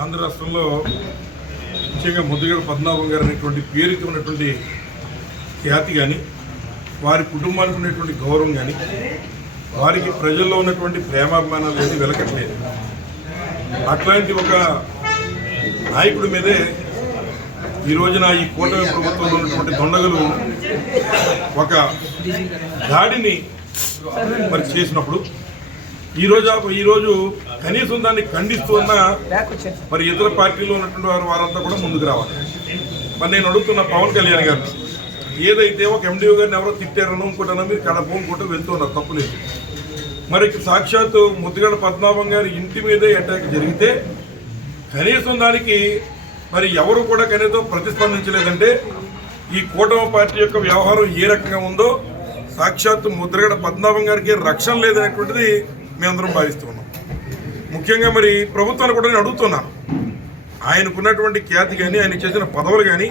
ఆంధ్ర రాష్ట్రంలో ముఖ్యంగా ముద్దుగడ పద్మనాభం గారు అనేటువంటి పేరుకి ఉన్నటువంటి ఖ్యాతి కానీ వారి కుటుంబానికి ఉన్నటువంటి గౌరవం కానీ వారికి ప్రజల్లో ఉన్నటువంటి ప్రేమాభిమానాలు ఏది వెలకట్లేదు. అట్లాంటి ఒక నాయకుడి మీదే ఈ రోజున ఈ కూటమి ప్రభుత్వంలో ఉన్నటువంటి దొండగలు ఒక దాడిని మరి చేసినప్పుడు ఈ రోజు కనీసం దాన్ని ఖండిస్తూ ఉన్న మరి ఇతర పార్టీలో ఉన్నటువంటి వారు వారంతా కూడా ముందుకు రావాలి. మరి నేను అడుగుతున్న పవన్ కళ్యాణ్ గారు ఏదైతే ఒక ఎండిఓ గారిని ఎవరో తిట్టారనో ఇంకోటనో మీరు కడప ఇంకోటో వెళ్తున్నారు తప్పులేదు మరి సాక్షాత్తు ముద్దుగడ పద్మనాభం గారి ఇంటి మీదే అటాక్ జరిగితే కనీసం దానికి మరి ఎవరు కూడా కనీసం ప్రతిస్పందించలేదంటే ఈ కూటమి పార్టీ యొక్క వ్యవహారం ఏ రకంగా ఉందో సాక్షాత్తు ముద్రగడ పద్మనాభం గారికి రక్షణ లేదనేటువంటిది మేమందరం భావిస్తున్నాం. ముఖ్యంగా మరి ప్రభుత్వాన్ని కూడా నేను అడుగుతున్నాను ఆయనకున్నటువంటి ఖ్యాతి కానీ ఆయన చేసిన పదవులు కానీ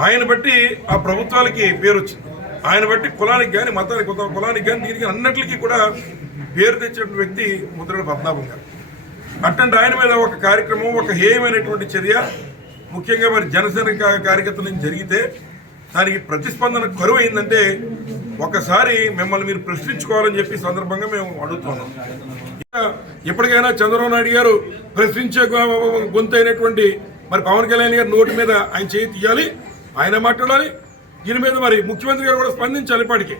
ఆయన బట్టి ఆ ప్రభుత్వాలకి పేరు వచ్చింది ఆయన బట్టి కులానికి కానీ మతానికి కొత్త కులానికి కానీ దీనికి అన్నిటికీ కూడా పేరు తెచ్చిన వ్యక్తి ముద్రడు పద్మనాభం గారు. అట్టండి ఆయన మీద ఒక కార్యక్రమం ఒక హేయమైనటువంటి చర్య ముఖ్యంగా మరి జనసేన కార్యకర్తల నుంచి జరిగితే దానికి ప్రతిస్పందన కరువు అయిందంటే ఒకసారి మిమ్మల్ని మీరు ప్రశ్నించుకోవాలని చెప్పి సందర్భంగా మేము అడుగుతున్నాం. ఎప్పటికైనా చంద్రబాబు నాయుడు గారు ప్రశ్నించే గొంతు అయినటువంటి మరి పవన్ కళ్యాణ్ గారి నోటి మీద ఆయన చేయి తీయాలి ఆయన మాట్లాడాలి దీని మీద మరి ముఖ్యమంత్రి గారు కూడా స్పందించాలి ఇప్పటికీ.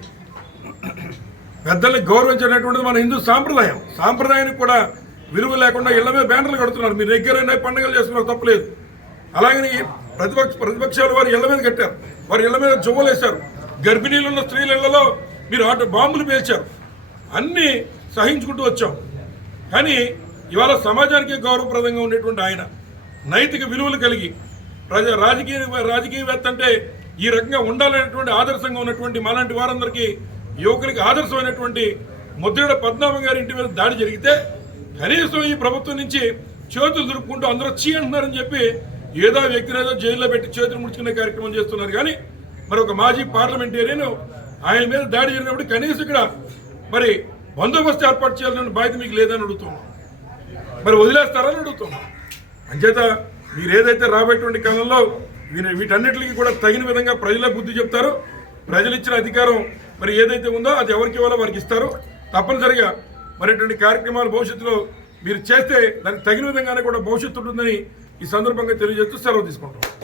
పెద్దల్ని గౌరవించినటువంటిది మన హిందూ సాంప్రదాయం. సాంప్రదాయానికి కూడా విలువ లేకుండా ఇళ్ళ మీద బ్యానర్లు కడుతున్నారు. మీరు దగ్గర పండుగలు చేస్తున్నారు తప్పలేదు. అలాగని ప్రతిపక్ష ప్రతిపక్షాలు వారు ఇళ్ళ మీద కట్టారు. వారి ఇళ్ళ మీద జువ్వలేశారు. గర్భిణీలు ఉన్న స్త్రీల ఇళ్ళలో మీరు ఆట బాంబులు పేల్చారు. అన్నీ సహించుకుంటూ వచ్చాం. కానీ ఇవాళ సమాజానికి గౌరవప్రదంగా ఉండేటువంటి ఆయన నైతిక విలువలు కలిగి ప్రజా రాజకీయ రాజకీయవేత్త అంటే ఈ రకంగా ఉండాలనేటువంటి ఆదర్శంగా ఉన్నటువంటి మాలాంటి వారందరికీ యువకులకి ఆదర్శమైనటువంటి ముద్రగడ పద్మనాభం గారి ఇంటి మీద దాడి జరిగితే కనీసం ఈ ప్రభుత్వం నుంచి చేతులు దురుపుకుంటూ అందరూ చీ అంటున్నారని చెప్పి ఏదో వ్యక్తిని ఏదో జైల్లో పెట్టి చేతులు ముడుచుకునే కార్యక్రమం చేస్తున్నారు. కానీ మరి ఒక మాజీ పార్లమెంటేరియన్ ఆయన మీద దాడి జరిగినప్పుడు కనీసం ఇక్కడ మరి బందోబస్తు ఏర్పాటు చేయాలన్న బాధ్యత మీకు లేదని అడుగుతున్నాం. మరి వదిలేస్తారని అడుగుతున్నాం. అంచేత మీరు ఏదైతే రాబోయేటువంటి కాలంలో వీటన్నిటికీ కూడా తగిన విధంగా ప్రజల బుద్ధి చెప్తారు ప్రజలు ఇచ్చిన అధికారం మరి ఏదైతే ఉందో అది ఎవరికి ఇవ్వాలో వారికి ఇస్తారు తప్పనిసరిగా మరి ఇటువంటి కార్యక్రమాలు భవిష్యత్తులో మీరు చేస్తే దానికి తగిన విధంగానే కూడా భవిష్యత్తు ఉంటుందని ఈ సందర్భంగా తెలియజేస్తూ సెలవు తీసుకుంటాం